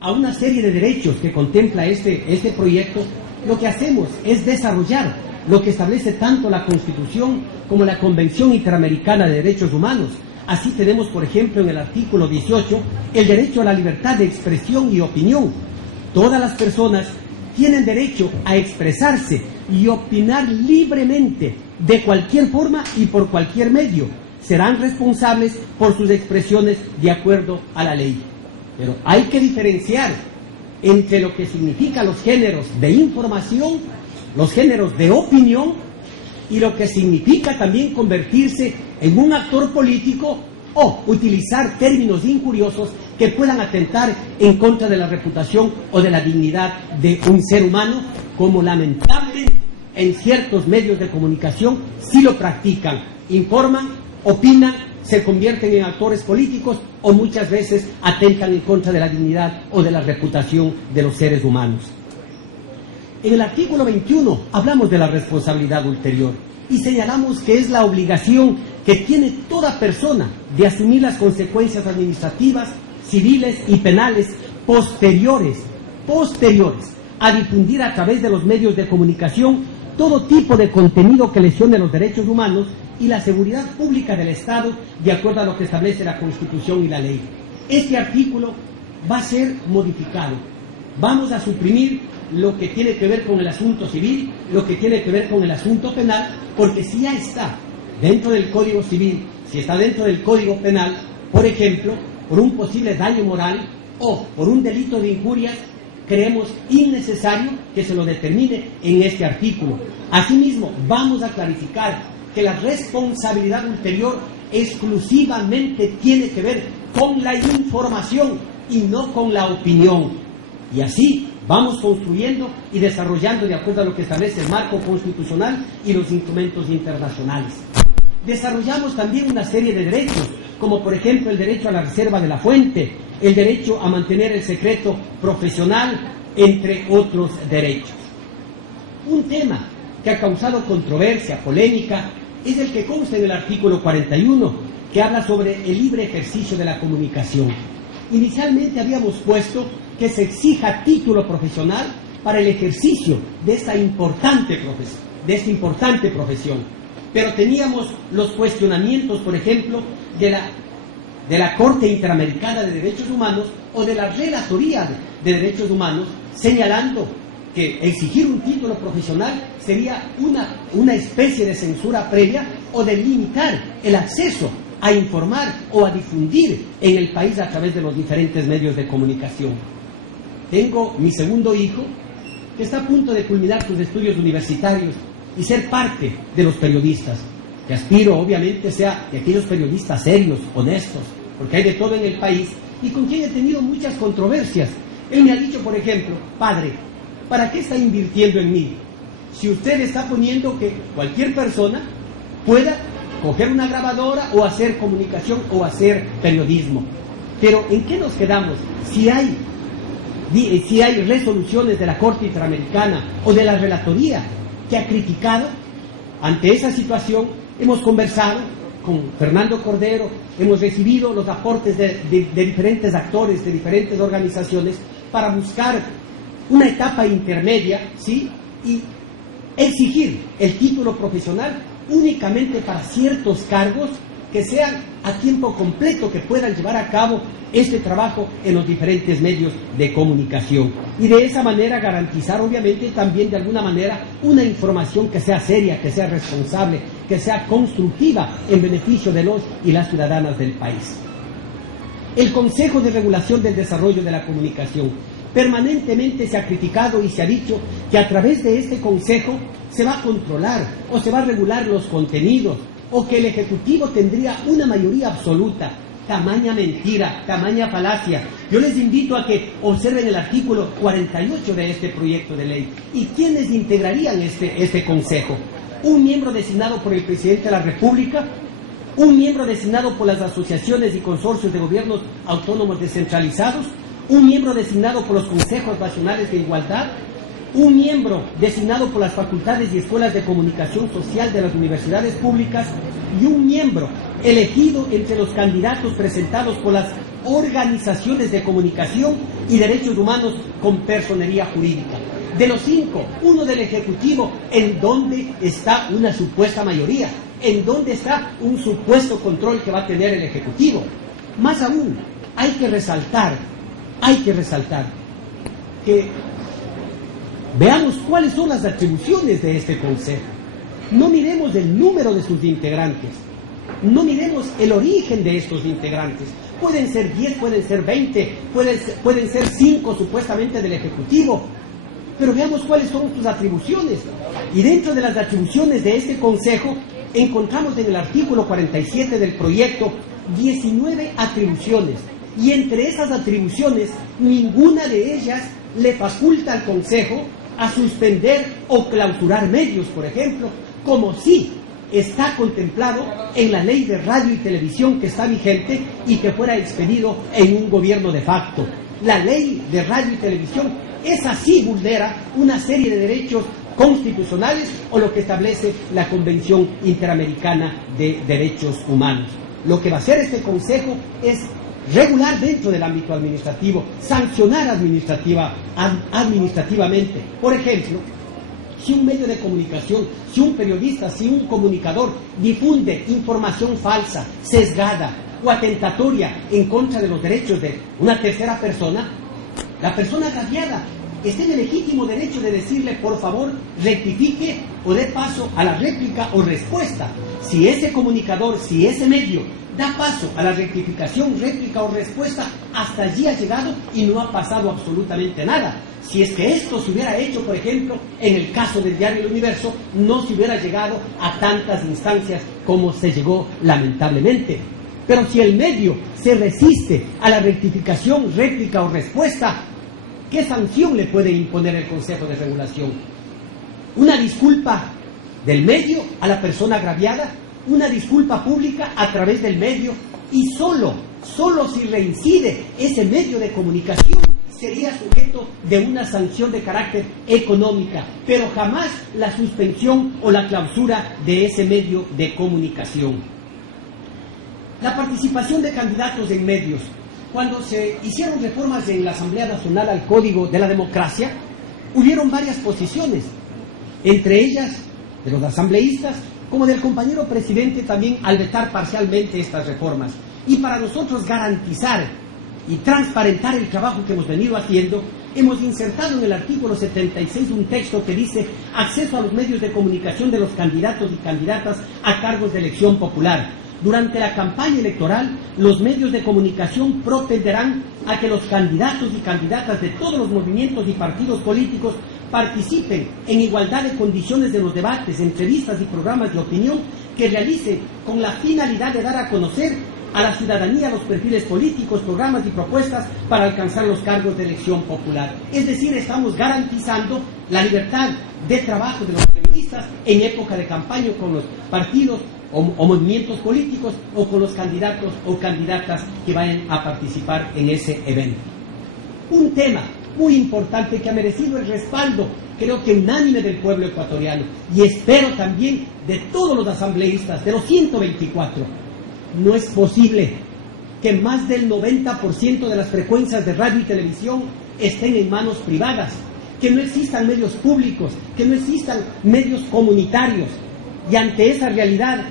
a una serie de derechos que contempla este proyecto, lo que hacemos es desarrollar lo que establece tanto la Constitución como la Convención Interamericana de Derechos Humanos. Así tenemos, por ejemplo, en el artículo 18, el derecho a la libertad de expresión y opinión. Todas las personas tienen derecho a expresarse y opinar libremente, de cualquier forma y por cualquier medio. Serán responsables por sus expresiones de acuerdo a la ley. Pero hay que diferenciar entre lo que significan los géneros de información, los géneros de opinión, y lo que significa también convertirse en un actor político o utilizar términos injuriosos que puedan atentar en contra de la reputación o de la dignidad de un ser humano, como lamentablemente en ciertos medios de comunicación sí lo practican, informan, opinan, se convierten en actores políticos o muchas veces atentan en contra de la dignidad o de la reputación de los seres humanos. En el artículo 21 hablamos de la responsabilidad ulterior y señalamos que es la obligación que tiene toda persona de asumir las consecuencias administrativas, civiles y penales posteriores a difundir a través de los medios de comunicación todo tipo de contenido que lesione los derechos humanos y la seguridad pública del Estado, de acuerdo a lo que establece la Constitución y la ley. Este artículo va a ser modificado. Vamos a suprimir lo que tiene que ver con el asunto civil, lo que tiene que ver con el asunto penal, porque si ya está dentro del Código Civil, si está dentro del Código Penal, por ejemplo, por un posible daño moral o por un delito de injurias, creemos innecesario que se lo determine en este artículo. Asimismo, vamos a clarificar que la responsabilidad ulterior exclusivamente tiene que ver con la información y no con la opinión. Y así vamos construyendo y desarrollando de acuerdo a lo que establece el marco constitucional y los instrumentos internacionales. Desarrollamos también una serie de derechos, como por ejemplo el derecho a la reserva de la fuente, el derecho a mantener el secreto profesional, entre otros derechos. Un tema que ha causado controversia, polémica, es el que consta en el artículo 41, que habla sobre el libre ejercicio de la comunicación. Inicialmente habíamos puesto que se exija título profesional para el ejercicio de esta importante profesión. Pero teníamos los cuestionamientos, por ejemplo, de la Corte Interamericana de Derechos Humanos o de la Relatoría de Derechos Humanos, señalando que exigir un título profesional sería una especie de censura previa o de limitar el acceso a informar o a difundir en el país a través de los diferentes medios de comunicación. Tengo mi segundo hijo que está a punto de culminar sus estudios universitarios y ser parte de los periodistas, que aspiro obviamente sea de aquellos periodistas serios, honestos, porque hay de todo en el país y con quien he tenido muchas controversias. Él me ha dicho, por ejemplo: padre, ¿para qué está invirtiendo en mí? Si usted está poniendo que cualquier persona pueda coger una grabadora o hacer comunicación o hacer periodismo. Pero ¿en qué nos quedamos? Si hay resoluciones de la Corte Interamericana o de la Relatoría que ha criticado, ante esa situación hemos conversado con Fernando Cordero, hemos recibido los aportes de diferentes actores, de diferentes organizaciones, para buscar una etapa intermedia, ¿sí? Y exigir el título profesional únicamente para ciertos cargos que sean a tiempo completo, que puedan llevar a cabo este trabajo en los diferentes medios de comunicación. Y de esa manera garantizar, obviamente, también de alguna manera una información que sea seria, que sea responsable, que sea constructiva en beneficio de los y las ciudadanas del país. El Consejo de Regulación del Desarrollo de la Comunicación permanentemente se ha criticado y se ha dicho que a través de este Consejo se va a controlar o se va a regular los contenidos, o que el Ejecutivo tendría una mayoría absoluta. Tamaña mentira, tamaña falacia. Yo les invito a que observen el artículo 48 de este proyecto de ley. ¿Y quiénes integrarían este Consejo? Un miembro designado por el Presidente de la República, un miembro designado por las asociaciones y consorcios de gobiernos autónomos descentralizados, un miembro designado por los consejos nacionales de igualdad, un miembro designado por las facultades y escuelas de comunicación social de las universidades públicas y un miembro elegido entre los candidatos presentados por las organizaciones de comunicación y derechos humanos con personería jurídica. De los 5, 1 del Ejecutivo. ¿En dónde está una supuesta mayoría? ¿En dónde está un supuesto control que va a tener el Ejecutivo? Más aún, hay que resaltar que veamos cuáles son las atribuciones de este Consejo. No miremos el número de sus integrantes, no miremos el origen de estos integrantes. Pueden ser 10, pueden ser 20, pueden ser 5 supuestamente del Ejecutivo, pero veamos cuáles son sus atribuciones. Y dentro de las atribuciones de este Consejo encontramos en el artículo 47 del proyecto 19 atribuciones, y entre esas atribuciones ninguna de ellas le faculta al Consejo a suspender o clausurar medios, por ejemplo, como sí está contemplado en la ley de radio y televisión que está vigente y que fuera expedido en un gobierno de facto. La ley de radio y televisión, esa sí vulnera una serie de derechos constitucionales o lo que establece la Convención Interamericana de Derechos Humanos. Lo que va a hacer este Consejo es regular dentro del ámbito administrativo, sancionar administrativamente. Por ejemplo, si un medio de comunicación, si un periodista, si un comunicador difunde información falsa, sesgada o atentatoria en contra de los derechos de una tercera persona, la persona agraviada está en el legítimo derecho de decirle, por favor, rectifique o dé paso a la réplica o respuesta. Si ese comunicador, si ese medio da paso a la rectificación, réplica o respuesta, hasta allí ha llegado y no ha pasado absolutamente nada. Si es que esto se hubiera hecho, por ejemplo, en el caso del diario El Universo, no se hubiera llegado a tantas instancias como se llegó lamentablemente. Pero si el medio se resiste a la rectificación, réplica o respuesta, ¿qué sanción le puede imponer el Consejo de Regulación? Una disculpa del medio a la persona agraviada, una disculpa pública a través del medio, y solo si reincide ese medio de comunicación sería sujeto de una sanción de carácter económica, pero jamás la suspensión o la clausura de ese medio de comunicación. La participación de candidatos en medios. Cuando se hicieron reformas en la Asamblea Nacional al Código de la Democracia, hubieron varias posiciones, entre ellas de los asambleístas, como del compañero presidente también, al vetar parcialmente estas reformas. Y para nosotros garantizar y transparentar el trabajo que hemos venido haciendo, hemos insertado en el artículo 76 un texto que dice: acceso a los medios de comunicación de los candidatos y candidatas a cargos de elección popular. Durante la campaña electoral, los medios de comunicación propenderán a que los candidatos y candidatas de todos los movimientos y partidos políticos participen en igualdad de condiciones de los debates, entrevistas y programas de opinión que realicen con la finalidad de dar a conocer a la ciudadanía los perfiles políticos, programas y propuestas para alcanzar los cargos de elección popular. Es decir, estamos garantizando la libertad de trabajo de los periodistas en época de campaña con los partidos o movimientos políticos o con los candidatos o candidatas que vayan a participar en ese evento. Un tema muy importante que ha merecido el respaldo, creo que unánime, del pueblo ecuatoriano, y espero también de todos los asambleístas, de los 124. No es posible que más del 90% de las frecuencias de radio y televisión estén en manos privadas, que no existan medios públicos, que no existan medios comunitarios. Y ante esa realidad,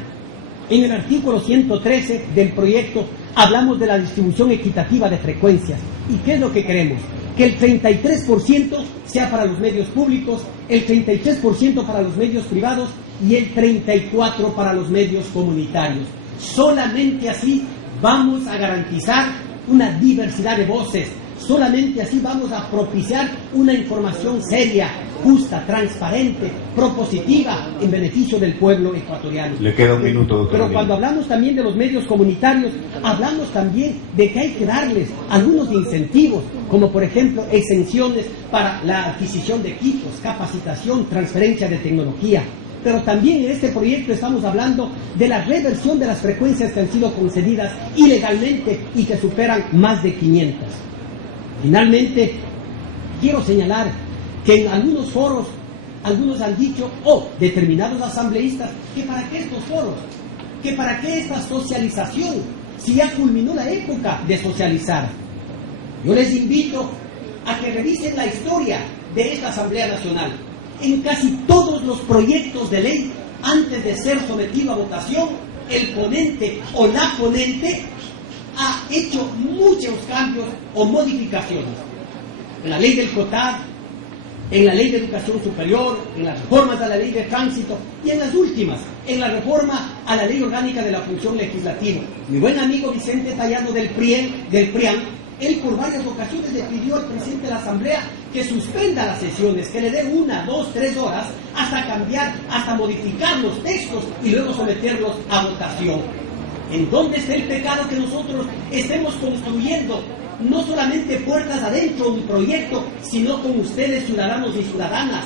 en el artículo 113 del proyecto hablamos de la distribución equitativa de frecuencias. ¿Y qué es lo que queremos? Que el 33% sea para los medios públicos, el 33% para los medios privados y el 34% para los medios comunitarios. Solamente así vamos a garantizar una diversidad de voces, solamente así vamos a propiciar una información seria, justa, transparente, propositiva, en beneficio del pueblo ecuatoriano. Le queda un minuto, doctor. Pero cuando hablamos también de los medios comunitarios, hablamos también de que hay que darles algunos incentivos, como por ejemplo exenciones para la adquisición de equipos, capacitación, transferencia de tecnología. Pero también en este proyecto estamos hablando de la reversión de las frecuencias que han sido concedidas ilegalmente y que superan más de 500. Finalmente, quiero señalar que en algunos foros, algunos han dicho, determinados asambleístas, que para qué estos foros, que para qué esta socialización, si ya culminó la época de socializar? Yo les invito a que revisen la historia de esta Asamblea Nacional. En casi todos los proyectos de ley, antes de ser sometido a votación, el ponente o la ponente ha hecho muchos cambios o modificaciones. En la ley del COTAD, en la ley de educación superior, en las reformas a la ley de tránsito y en las últimas, en la reforma a la ley orgánica de la función legislativa. Mi buen amigo Vicente Tallano del PRIAN, él por varias ocasiones le pidió al presidente de la Asamblea que suspenda las sesiones, que le dé 1, 2, 3 horas hasta cambiar, hasta modificar los textos y luego someterlos a votación. ¿En dónde está el pecado que nosotros estemos construyendo no solamente puertas adentro un proyecto, sino con ustedes, ciudadanos y ciudadanas?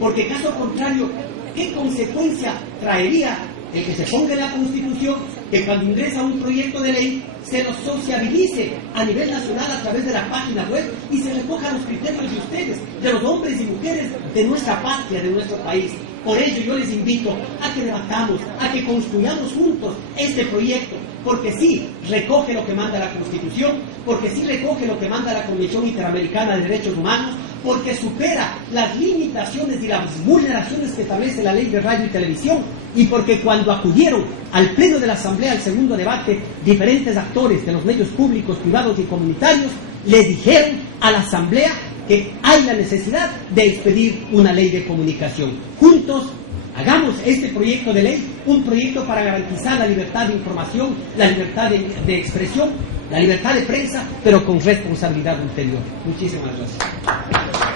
Porque caso contrario, ¿qué consecuencia traería el que se ponga en la Constitución que cuando ingresa un proyecto de ley se lo sociabilice a nivel nacional a través de la página web y se recojan los criterios de ustedes, de los hombres y mujeres de nuestra patria, de nuestro país? Por ello yo les invito a que debatamos, a que construyamos juntos este proyecto, porque sí recoge lo que manda la Constitución, porque sí recoge lo que manda la Convención Interamericana de Derechos Humanos, porque supera las limitaciones y las vulneraciones que establece la Ley de Radio y Televisión, y porque cuando acudieron al pleno de la Asamblea, al segundo debate, diferentes actores de los medios públicos, privados y comunitarios, le dijeron a la Asamblea que hay la necesidad de expedir una ley de comunicación. Juntos hagamos este proyecto de ley un proyecto para garantizar la libertad de información, la libertad de expresión, la libertad de prensa, pero con responsabilidad ulterior. Muchísimas gracias.